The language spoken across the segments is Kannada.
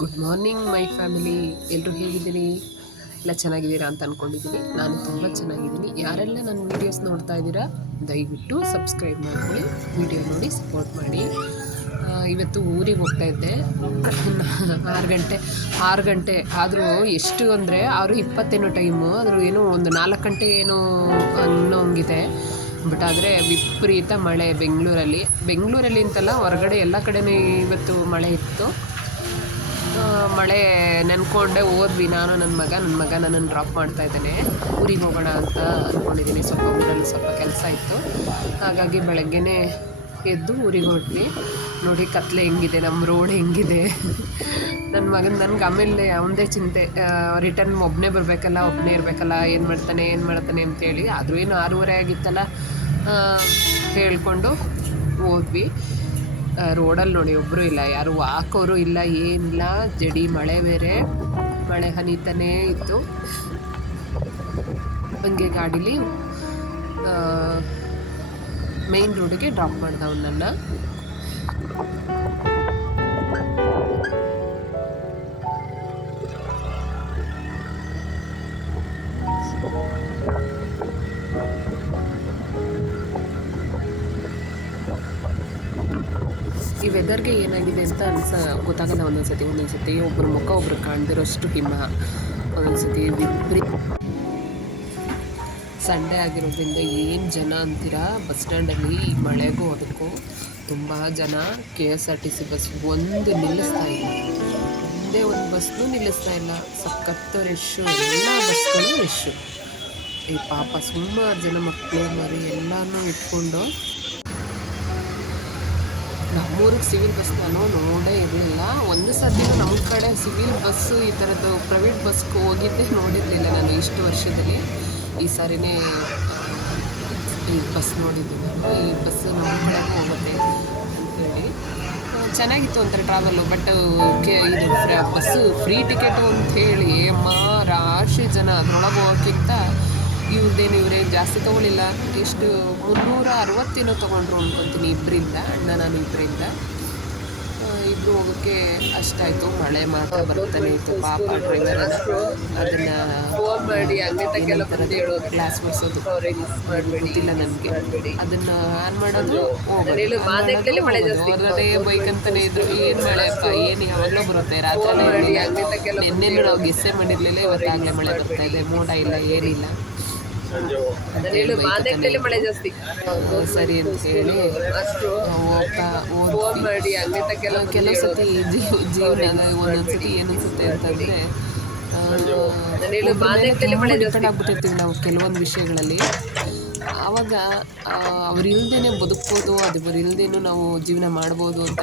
ಗುಡ್ ಮಾರ್ನಿಂಗ್ ಮೈ ಫ್ಯಾಮಿಲಿ, ಎಲ್ಲರೂ ಹೇಗಿದ್ದೀರಿ? ಎಲ್ಲ ಚೆನ್ನಾಗಿದ್ದೀರಾ ಅಂತ ಅಂದ್ಕೊಂಡಿದ್ದೀನಿ. ನಾನು ತುಂಬ ಚೆನ್ನಾಗಿದ್ದೀನಿ. ಯಾರೆಲ್ಲ ನನ್ನ ವೀಡಿಯೋಸ್ ನೋಡ್ತಾ ಇದ್ದೀರಾ ದಯವಿಟ್ಟು ಸಬ್ಸ್ಕ್ರೈಬ್ ಮಾಡ್ಕೊಳ್ಳಿ, ವಿಡಿಯೋ ನೋಡಿ ಸಪೋರ್ಟ್ ಮಾಡಿ. ಇವತ್ತು ಊರಿಗೆ ಹೋಗ್ತಾ ಇದ್ದೆ. 6 ಗಂಟೆ ಆದರೂ ಎಷ್ಟು ಅಂದರೆ 6:20 ಟೈಮು, ಆದರೂ ಏನೋ ಒಂದು 4 ಗಂಟೆ ಏನೋ ಅನ್ನೋಂಗಿದೆ. ಬಟ್ ಆದರೆ ವಿಪರೀತ ಮಳೆ ಬೆಂಗಳೂರಲ್ಲಿ ಅಂತಲ್ಲ, ಹೊರಗಡೆ ಎಲ್ಲ ಕಡೆನೇ ಇವತ್ತು ಮಳೆ ಇತ್ತು. ಮಳೆ ನೆನ್ಕೊಂಡೆ ಹೋದ್ವಿ. ನಾನು ನನ್ನ ಮಗ ನನ್ನನ್ನು ಡ್ರಾಪ್ ಮಾಡ್ತಾ ಇದ್ದಾನೆ. ಊರಿಗೆ ಹೋಗೋಣ ಅಂತ ಅಂದ್ಕೊಂಡಿದ್ದೀನಿ. ಊರಲ್ಲಿ ಸ್ವಲ್ಪ ಕೆಲಸ ಇತ್ತು, ಹಾಗಾಗಿ ಬೆಳಗ್ಗೆನೇ ಎದ್ದು ಊರಿಗೆ ಹೊರಟ್ವಿ. ನೋಡಿ ಕತ್ಲೆ ಹೆಂಗಿದೆ, ನಮ್ಮ ರೋಡ್ ಹೆಂಗಿದೆ. ನನಗೆ ಆಮೇಲೆ ಅವನದೇ ಚಿಂತೆ, ರಿಟರ್ನ್ ಒಬ್ಬನೇ ಬರಬೇಕಲ್ಲ, ಒಬ್ಬನೇ ಇರಬೇಕಲ್ಲ, ಏನು ಮಾಡ್ತಾನೆ ಅಂತೇಳಿ. ಆದರೂ ಏನು 6:30 ಆಗಿತ್ತಲ್ಲ, ಹೇಳ್ಕೊಂಡು ಹೋದ್ವಿ. ರೋಡಲ್ಲಿ ನೋಡಿ ಒಬ್ಬರು ಇಲ್ಲ, ಯಾರು ಹಾಕೋರು ಇಲ್ಲ, ಏನಿಲ್ಲ. ಜಡಿ ಮಳೆ, ಬೇರೆ ಮಳೆ ಹನಿತಾನೇ ಇತ್ತು. ಹಂಗೆ ಗಾಡೀಲಿ ಮೇನ್ ರೋಡಿಗೆ ಡ್ರಾಪ್ ಮಾಡ್ದ ಅವನನ್ನು. ಈ ವೆದರ್ಗೆ ಏನಾಗಿದೆ ಅಂತ ಗೊತ್ತಾಗಲ್ಲ. ಒಂದೊಂದ್ಸತಿ ಒಬ್ಬರ ಮುಖ ಒಬ್ರು ಕಾಣ್ದಿರೋಷ್ಟು ಹಿಮ. ಒಂದೊಂದ್ಸತಿ ಸಂಡೇ ಆಗಿರೋದ್ರಿಂದ ಏನು ಜನ ಅಂತೀರಾ ಬಸ್ ಸ್ಟ್ಯಾಂಡಲ್ಲಿ. ಈ ಮಳೆಗೂ ಅದಕ್ಕೂ ತುಂಬ ಜನ. KSRTC ಬಸ್ ಒಂದು ನಿಲ್ಲಿಸ್ತಾ ಇಲ್ಲ, ಒಂದೇ ಒಂದು ಬಸ್ನೂ ನಿಲ್ಲಿಸ್ತಾ ಇಲ್ಲ. ಸಖತ್ತು ರೆಶ್ಶು, ಎಲ್ಲ ಬಸ್ಗಳು ರೆಶ್ಶು. ಈ ಪಾಪ ಸುಮಾರು ಜನ ಮಕ್ಕಳು ಮರಿ ಎಲ್ಲನೂ ಇಟ್ಕೊಂಡು. ನಮ್ಮೂರಿಗೆ ಸಿವಿಲ್ ಬಸ್ ನಾನು ನೋಡೇ ಇರಲಿಲ್ಲ. ಒಂದು ಸರ್ತಿನೂ ನಮ್ಮ ಕಡೆ ಸಿವಿಲ್ ಬಸ್ಸು ಈ ಥರದ್ದು ಪ್ರೈವೇಟ್ ಬಸ್ಗೆ ಹೋಗಿದ್ದೆ ನೋಡಿರಲಿಲ್ಲ ನಾನು ಇಷ್ಟು ವರ್ಷದಲ್ಲಿ. ಈ ಸಾರಿನೇ ಈ ಬಸ್ ನೋಡಿದ್ದು ನಾನು. ಈ ಬಸ್ಸು ನಮ್ಮ ಕಡೆಗೂ ಹೋಗುತ್ತೆ ಅಂಥೇಳಿ ಚೆನ್ನಾಗಿತ್ತು ಒಂಥರ ಟ್ರಾವೆಲ್ಲು. ಬಟ್ ಇದು ಬಸ್ಸು ಫ್ರೀ ಟಿಕೆಟು ಅಂಥೇಳಿ ರಾಶಿ ಜನ. ಅದರೊಳಗೆ ಹೋಗೋಕ್ಕಿಂತ ಇವರೇ ಜಾಸ್ತಿ ತೊಗೊಳ್ಳಿಲ್ಲ. ಎಷ್ಟು 360 ತೊಗೊಂಡ್ರು ಅಂದ್ಕೊತೀನಿ. ಇಬ್ಬರಿಂದ ನಾನು ಇಬ್ಬರಿಂದ ಹೋಗೋಕ್ಕೆ ಅಷ್ಟಾಯಿತು. ಮಳೆ ಮಾತ್ರ ಬರ್ತಾನೆ ಇತ್ತು. ಪಾಪ ಡ್ರೈವರ್ ಅದನ್ನು ಗ್ಲಾಸ್ ಮಾಡಿಸೋದು ಗೊತ್ತಿಲ್ಲ ನನಗೆ. ಅದನ್ನು ಆನ್ ಮಾಡೋದು ಹೋಗೋದೇ ಬೈಕ್ ಅಂತಲೇ ಇದ್ರು. ಏನು ಮಳೆಪ್ಪ, ಏನು ಯಾವಾಗಲೂ ಬರುತ್ತೆ. ರಾತ್ರಿ ನಿನ್ನೆನೂ ನಾವು ಗೆಸ್ಸೇ ಮಾಡಿರಲಿಲ್ಲ, ಇವತ್ತಾಗಲೇ ಮಳೆ ಬರ್ತಾಯಿದೆ. ಮೋಡ ಇಲ್ಲ, ಏನಿಲ್ಲ. ಮಳೆ ಜಾಸ್ತಿ ಸರಿ ಅಂತ ಹೇಳಿ ಕೆಲವು ಸತಿ ಜೀವನ ಒಂದೊಂದ್ಸತಿ ಏನನ್ಸುತ್ತೆ ಅಂತಂದರೆ ಡಿಪೆಂಡ್ ಆಗ್ಬಿಟ್ಟಿರ್ತೀವಿ ನಾವು ಕೆಲವೊಂದು ವಿಷಯಗಳಲ್ಲಿ. ಆವಾಗ ಅವರಿಲ್ದೇ ಬದುಕ್ಬೋದು, ಅವರಿಲ್ದೇನೂ ನಾವು ಜೀವನ ಮಾಡ್ಬೋದು ಅಂತ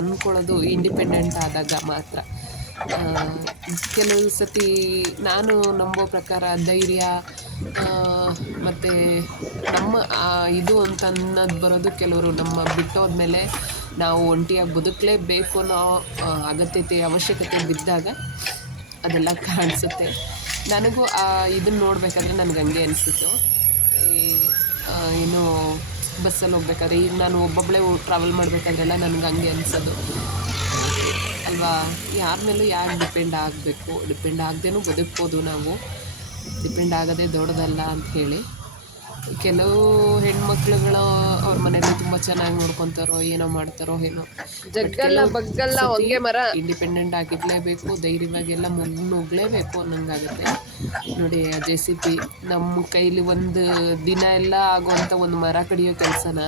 ಅಂದ್ಕೊಳ್ಳೋದು ಇಂಡಿಪೆಂಡೆಂಟ್ ಆದಾಗ ಮಾತ್ರ. ಕೆಲವು ಸತಿ ನಾನು ನಂಬೋ ಪ್ರಕಾರ ಧೈರ್ಯ ಮತ್ತು ನಮ್ಮ ಇದು ಅಂತ ಅನ್ನೋದು ಬರೋದು ಕೆಲವರು ನಮ್ಮ ಬಿಟ್ಟೋದ್ಮೇಲೆ ನಾವು ಒಂಟಿಯಾಗಿ ಬದುಕಲೇಬೇಕು ಅನ್ನೋ ಅಗತ್ಯತೆ ಅವಶ್ಯಕತೆ ಬಿದ್ದಾಗ ಅದೆಲ್ಲ ಕಾಣಿಸುತ್ತೆ. ನನಗೂ ಇದನ್ನು ನೋಡಬೇಕಾದ್ರೆ ನನಗೆ ಹಂಗೆ ಅನಿಸಿತ್ತು. ಏನು ಬಸ್ಸಲ್ಲಿ ಹೋಗ್ಬೇಕಾದ್ರೆ ಈಗ ನಾನು ಒಬ್ಬೊಬ್ಬಳೇ ಟ್ರಾವೆಲ್ ಮಾಡಬೇಕಾದ್ರೆಲ್ಲ ನನಗೆ ಹಂಗೆ ಅನಿಸೋದು ಅಲ್ವಾ. ಯಾರ ಮೇಲೂ ಯಾರು ಡಿಪೆಂಡ್ ಆಗಬೇಕು, ಡಿಪೆಂಡ್ ಆಗದೇನೂ ಬದುಕ್ಬೋದು ನಾವು. ಡಿಪೆಂಡ್ ಆಗೋದೇ ದೊಡ್ಡದಲ್ಲ ಅಂತ ಹೇಳಿ. ಕೆಲವು ಹೆಣ್ಮಕ್ಳುಗಳು ಅವ್ರ ಮನೇಲಿ ತುಂಬ ಚೆನ್ನಾಗಿ ನೋಡ್ಕೊತಾರೋ ಏನೋ ಮಾಡ್ತಾರೋ ಏನೋ, ಜಗ್ಗಲ್ಲ ಬಗ್ಗಲ್ಲ ಹೊಂಗೆ ಮರ. ಇಂಡಿಪೆಂಡೆಂಟ್ ಆಗಿರಲೇಬೇಕು, ಧೈರ್ಯವಾಗೆಲ್ಲ ನುಗ್ಗಲೇಬೇಕು ಅನ್ನೋಂಗಾಗುತ್ತೆ. ನೋಡಿ JCB ನಮ್ಮ ಕೈಲಿ ಒಂದು ದಿನ ಎಲ್ಲ ಆಗುವಂಥ ಒಂದು ಮರ ಕಡಿಯೋ ಕೆಲಸನ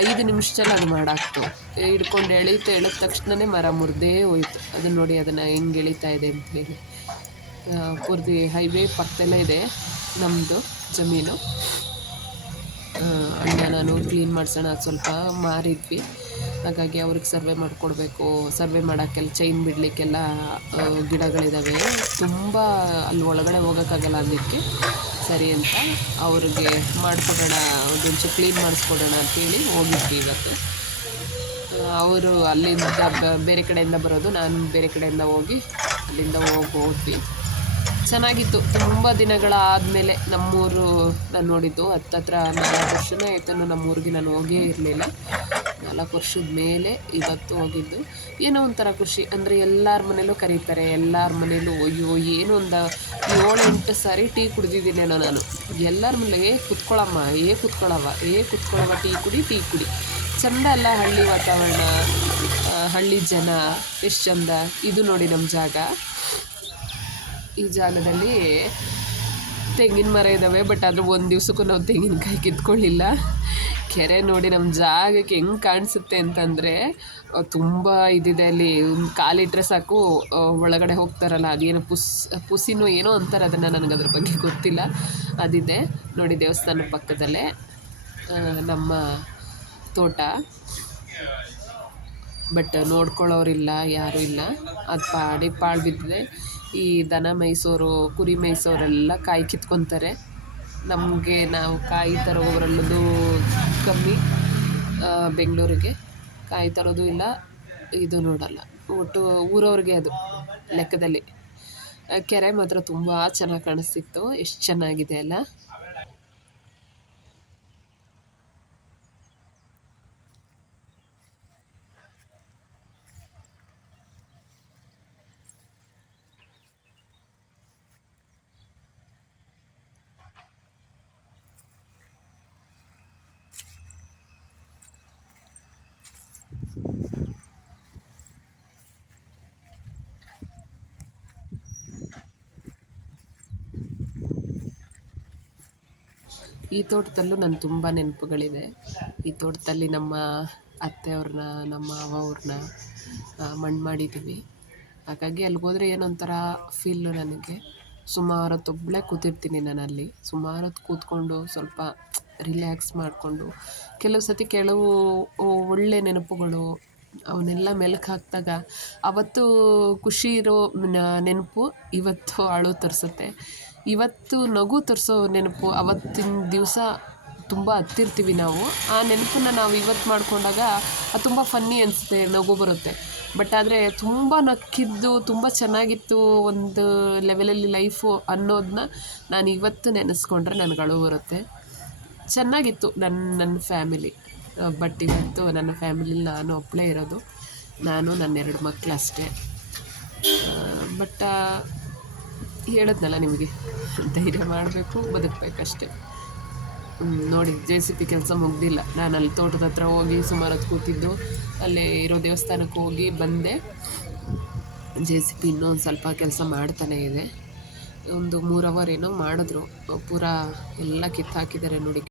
5 ನಿಮಿಷದಲ್ಲಿ ಅದು ಮಾಡಾಕ್ತು. ಹಿಡ್ಕೊಂಡು ಎಳಿದ ತಕ್ಷಣವೇ ಮರ ಮುರಿದೇ ಹೋಯ್ತು. ಅದನ್ನು ನೋಡಿ, ಅದನ್ನು ಹೆಂಗೆ ಎಳಿತಾ ಇದೆ ಅಂತ ಹೇಳಿ. ಪೂರ್ತಿ ಹೈವೇ ಪಕ್ಕದಲ್ಲೇ ಇದೆ ನಮ್ಮದು ಜಮೀನು. ಅಣ್ಣ ನಾನು ಕ್ಲೀನ್ ಮಾಡಿಸೋಣ ಅದು ಸ್ವಲ್ಪ ಮಾರಿದ್ವಿ, ಹಾಗಾಗಿ ಅವ್ರಿಗೆ ಸರ್ವೆ ಮಾಡಿಕೊಡ್ಬೇಕು. ಸರ್ವೆ ಮಾಡೋಕ್ಕೆಲ್ಲ ಚೈನ್ ಬಿಡಲಿಕ್ಕೆಲ್ಲ ಗಿಡಗಳಿದ್ದಾವೆ ತುಂಬ. ಅಲ್ಲಿ ಒಳಗಡೆ ಹೋಗೋಕ್ಕಾಗಲ್ಲ, ಅದಕ್ಕೆ ಸರಿ ಅಂತ ಅವ್ರಿಗೆ ಮಾಡಿಕೊಡೋಣ, ಒಂಚೂರು ಕ್ಲೀನ್ ಮಾಡಿಸ್ಕೊಡೋಣ ಅಂತೇಳಿ ಹೋಗಿದ್ವಿ ಇವತ್ತು. ಅವರು ಅಲ್ಲಿಂದ ಬೇರೆ ಕಡೆಯಿಂದ ಬರೋದು, ನಾನು ಬೇರೆ ಕಡೆಯಿಂದ ಹೋಗಿ ಅಲ್ಲಿಂದ ಹೋದ್ವಿ. ಚೆನ್ನಾಗಿತ್ತು. ತುಂಬ ದಿನಗಳಾದಮೇಲೆ ನಮ್ಮೂರು ನಾನು ನೋಡಿದ್ದು. ಹತ್ತತ್ರ 4 ವರ್ಷನೇ ಆಯ್ತು ನಮ್ಮೂರಿಗೆ ನಾನು ಹೋಗೇ ಇರಲಿಲ್ಲ. 4 ವರ್ಷದ ಮೇಲೆ ಇವತ್ತು ಹೋಗಿದ್ದು. ಏನೋ ಒಂಥರ ಖುಷಿ. ಅಂದರೆ ಎಲ್ಲರ ಮನೇಲೂ ಕರೀತಾರೆ, ಎಲ್ಲರ ಮನೇಲೂ ಅಯ್ಯೋ ಏನೋ ಒಂದು 7-8 ಸಾರಿ ಟೀ ಕುಡ್ದಿದ್ದೀನೇನೋ ನಾನು. ಎಲ್ಲರ ಮನೇಲಿ ಕುತ್ಕೊಳ್ಳಮ್ಮ, ಕುತ್ಕೊಳ್ಳವ್ವ, ಕುತ್ಕೊಳ್ಳವ್ವ, ಟೀ ಕುಡಿ. ಚಂದ ಅಲ್ಲ ಹಳ್ಳಿ ವಾತಾವರಣ, ಹಳ್ಳಿ ಜನ ಎಷ್ಟು ಚಂದ. ಇದು ನೋಡಿ ನಮ್ಮ ಜಾಗ. ಈ ಜಾಗದಲ್ಲಿ ತೆಂಗಿನ ಮರ ಇದ್ದಾವೆ, ಬಟ್ ಆದರೆ ಒಂದು ದಿವ್ಸಕ್ಕೂ ನಾವು ತೆಂಗಿನಕಾಯಿ ಕಿತ್ಕೊಳ್ಳಿಲ್ಲ. ಕೆರೆ ನೋಡಿ ನಮ್ಮ ಜಾಗಕ್ಕೆ ಹೆಂಗೆ ಕಾಣಿಸುತ್ತೆ ಅಂತಂದರೆ ತುಂಬ ಇದಿದೆ ಅಲ್ಲಿ. ಕಾಲಿಟ್ರೆ ಸಾಕು ಒಳಗಡೆ ಹೋಗ್ತಾರಲ್ಲ, ಅದೇನೋ ಪುಸಿನೋ ಏನೋ ಅಂತಾರೆ, ಅದನ್ನು ನನಗೆ ಅದ್ರ ಬಗ್ಗೆ ಗೊತ್ತಿಲ್ಲ. ಅದಿದೆ ನೋಡಿ ದೇವಸ್ಥಾನದ ಪಕ್ಕದಲ್ಲೇ ನಮ್ಮ ತೋಟ. ಬಟ್ ನೋಡ್ಕೊಳ್ಳೋರಿಲ್ಲ, ಯಾರೂ ಇಲ್ಲ. ಅದು ಪಾಳು ಬಿದ್ದಿದೆ. ಈ ದನ ಮೇಯಿಸೋರು, ಕುರಿ ಮೇಯಿಸೋರೆಲ್ಲ ಕಾಯಿ ಕಿತ್ಕೊತಾರೆ. ನಮಗೆ ನಾವು ಕಾಯಿ ತರೋದ್ರಲ್ಲದು ಕಮ್ಮಿ. ಬೆಂಗಳೂರಿಗೆ ಕಾಯಿ ತರೋದು ಇಲ್ಲ, ಇದು ನೋಡಲ್ಲ. ಒಟ್ಟು ಊರವ್ರಿಗೆ ಅದು ಲೆಕ್ಕದಲ್ಲಿ. ಕೆರೆ ಮಾತ್ರ ತುಂಬ ಚೆನ್ನಾಗಿ ಕಾಣಿಸ್ತಿತ್ತು. ಎಷ್ಟು ಚೆನ್ನಾಗಿದೆ ಅಲ್ಲ. ಈ ತೋಟದಲ್ಲೂ ನನ್ನ ತುಂಬ ನೆನಪುಗಳಿದೆ. ಈ ತೋಟದಲ್ಲಿ ನಮ್ಮ ಅತ್ತೆಯವ್ರನ್ನ, ನಮ್ಮ ಅವ್ರನ್ನ ಮಣ್ಣು ಮಾಡಿದ್ದೀವಿ. ಹಾಗಾಗಿ ಅಲ್ಲಿಗೋದ್ರೆ ಏನೊಂಥರ ಫೀಲು ನನಗೆ. ಸುಮಾರು ಹೊತ್ತು ಒಬ್ಬಳೇ ಕೂತಿರ್ತೀನಿ ನಾನಲ್ಲಿ. ಸುಮಾರು ಹೊತ್ತು ಕೂತ್ಕೊಂಡು ಸ್ವಲ್ಪ ರಿಲ್ಯಾಕ್ಸ್ ಮಾಡಿಕೊಂಡು, ಕೆಲವು ಒಳ್ಳೆ ನೆನಪುಗಳು ಅವನ್ನೆಲ್ಲ ಮೆಲುಕು ಹಾಕಿದಾಗ ಅವತ್ತು ಖುಷಿ ಇರೋ ನೆನಪು ಇವತ್ತು ಅಳು ತರಿಸುತ್ತೆ. ಇವತ್ತು ನಗು ತರಿಸೋ ನೆನಪು ಅವತ್ತಿನ ದಿವಸ ತುಂಬ ಹತ್ತಿರ್ತೀವಿ ನಾವು. ಆ ನೆನಪನ್ನ ನಾವು ಇವತ್ತು ಮಾಡಿಕೊಂಡಾಗ ಅದು ತುಂಬ ಫನ್ನಿ ಅನಿಸುತ್ತೆ, ನಗು ಬರುತ್ತೆ. ಬಟ್ ಆದರೆ ತುಂಬ ನಕ್ಕಿದ್ದು, ತುಂಬ ಚೆನ್ನಾಗಿತ್ತು ಒಂದು ಲೆವೆಲಲ್ಲಿ ಲೈಫು ಅನ್ನೋದನ್ನ ನಾನು ಇವತ್ತು ನೆನೆಸ್ಕೊಂಡ್ರೆ ನನಗೆ ಅಳು ಬರುತ್ತೆ. ಚೆನ್ನಾಗಿತ್ತು ನನ್ನ ಫ್ಯಾಮಿಲಿ. ಬಟ್ ಇವತ್ತು ನನ್ನ ಫ್ಯಾಮಿಲಿಲಿ ನಾನು ಒಬ್ಬಳೇ ಇರೋದು. ನಾನು ನನ್ನ 2 ಮಕ್ಕಳು ಅಷ್ಟೇ. ಬಟ್ ಹೇಳಿದ್ನಲ್ಲ ನಿಮಗೆ, ಧೈರ್ಯ ಮಾಡಬೇಕು, ಬದುಕಬೇಕಷ್ಟೆ. ನೋಡಿ JCB ಕೆಲಸ ಮುಗ್ದಿಲ್ಲ. ನಾನು ಅಲ್ಲಿ ತೋಟದ ಹತ್ರ ಹೋಗಿ ಸುಮಾರು ಹೊತ್ತು ಕೂತಿದ್ದು. ಅಲ್ಲೇ ಇರೋ ದೇವಸ್ಥಾನಕ್ಕೆ ಹೋಗಿ ಬಂದೆ. JCB ಇನ್ನೂ ಒಂದು ಸ್ವಲ್ಪ ಕೆಲಸ ಮಾಡ್ತಾನೇ ಇದೆ. ಒಂದು 3 ಅವರ್ ಏನೋ ಮಾಡಿದ್ರು. ಪೂರಾ ಎಲ್ಲ ಕಿತ್ತಾಕಿದ್ದಾರೆ ನೋಡಿ.